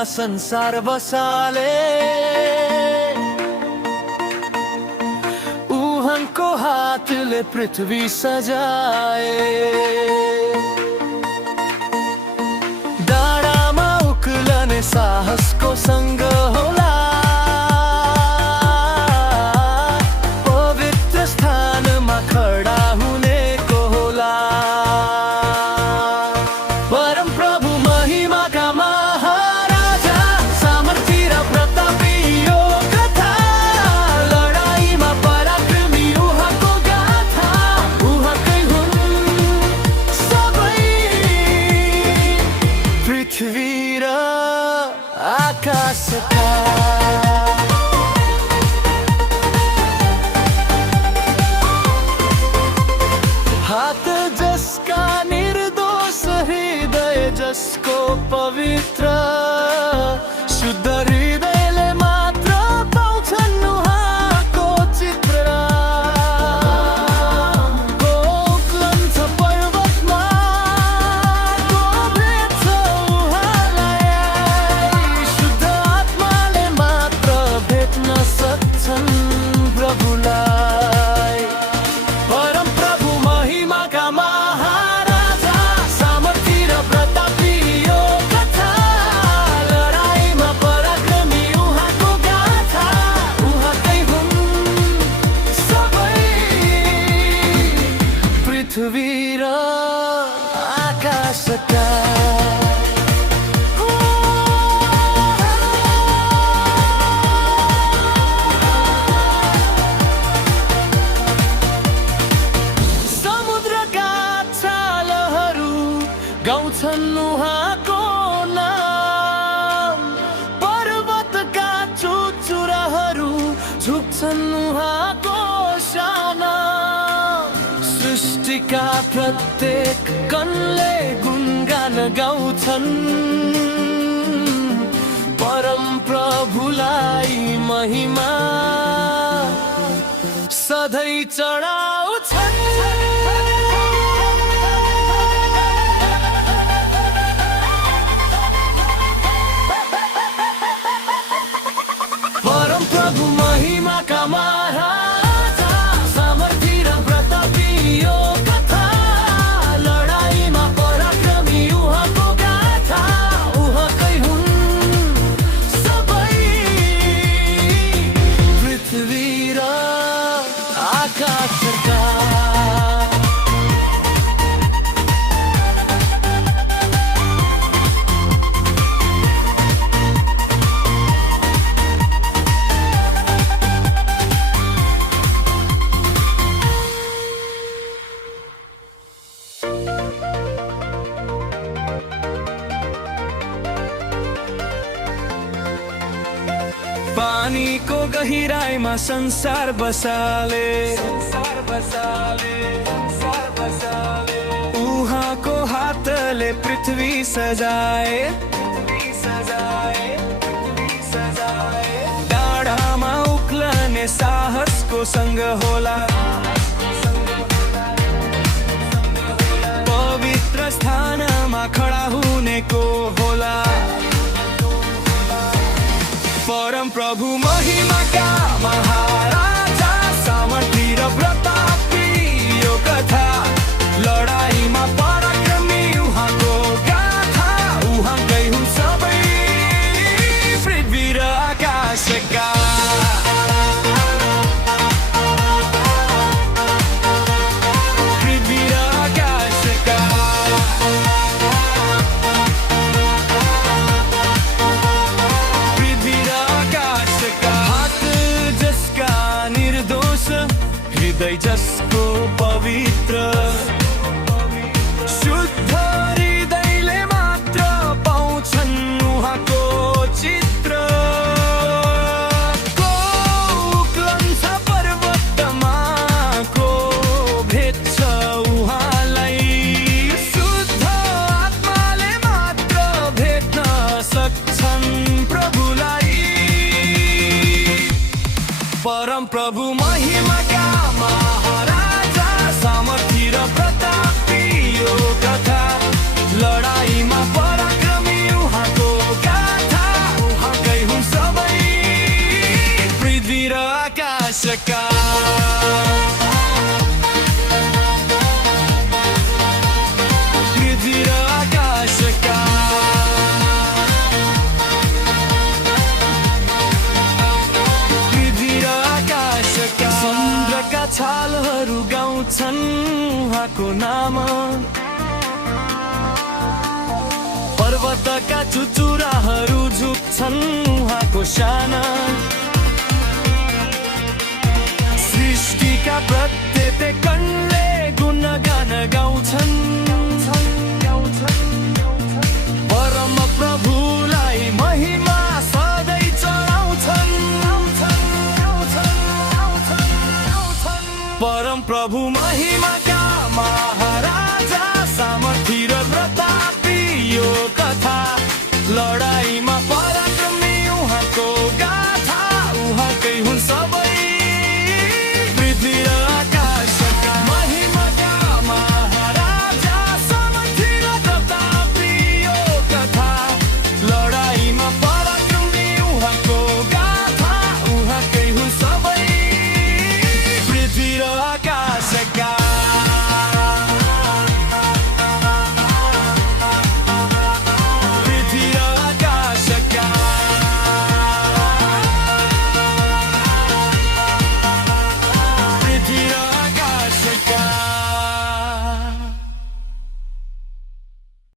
मा संसार बसाले उहाँको हातले पृथ्वी सजाए डाँडामा उक्लने साहसको सँग होला पवित्र स्थानमा खडा हुनेको होला परम प्रभु महिमाका महाराजा सामर्थी र प्रतापी यो कथा लडाईँमा पराक्रमी उहाँको गाथा उहाँकै हुन् सबै पृथ्वी र आकाशका हात जसका निर्दोष हृदय जसको पवित्र शुद्ध हृदयले मात्र पाउँछन् उहाँको चित्र उक्लन्छ पर्वतमा को भेट्छ उहाँलाई शुद्ध आत्माले मात्र भेट्न सक्छन् प्रभुलाई परम प्रभु महिमाका महाराजा सामर्थी र प्रतापी यो कथा लडाईँमा पराक्रमी उहाँको गाथा उहाँकै हुन् सबै पृथ्वी र आकाशका समुद्रका छालहरू गाउँछन् उहाँको नाम पर्वतका चुचुराहरू झुक्छन् उहाँको शाना सृष्टिका प्रत्येक कणले गुणगान गाउँछन् परम प्रभुलाई महिमा सधैँ चढाउँछन् परम प्रभु महिमाका महाराजा सामर्थी र प्रतापी यो कथा लडाईँमा पराक्रमी उहाँको गाथा उहाँकै हुन् सबै पृथ्वी र आकाशका पानीको गहिराईमा संसार बसाले उहाँको हातले पृथ्वी सजाए डाँडामा उक्लने साहसको सँग होला पवित्र स्थानमा खडा हुनेको होला परम प्रभु महिमाका महाराजा सामर्थी र प्रतापी यो कथा लडाईँमा पराक्रमी उहाँको गाथा उहाँकै हुन् सबै पृथ्वी र आकाशका पृथ्वी र आकाशका हृदय जसको पवित्र शुद्ध हृदयले मात्र पाउँछन् उहाँको चित्र को उक्लन्छ पर्वतमा को भेट्छ उहाँलाई शुद्ध आत्माले मात्र भेट्न सक्छन् प्रभुलाई परम प्रभु महिमाका महाराजा सामर्थी र प्रतापी यो कथा लडाईँमा पराक्रमी उहाँको गाथा पृथ्वी र आकाशका समुद्रका छालहरू गाउँछन् उहाँको नाम पर्वतका चुचुराहरू झुक्छन् उहाँको शान सृष्टिका प्रत्येक कणले गुणगान गाउँछन् परम प्रभुलाई महिमा सधैँ चढाउँछन् परम प्रभु महिमाका महाराजा सामर्थी र प्रतापी यो कथा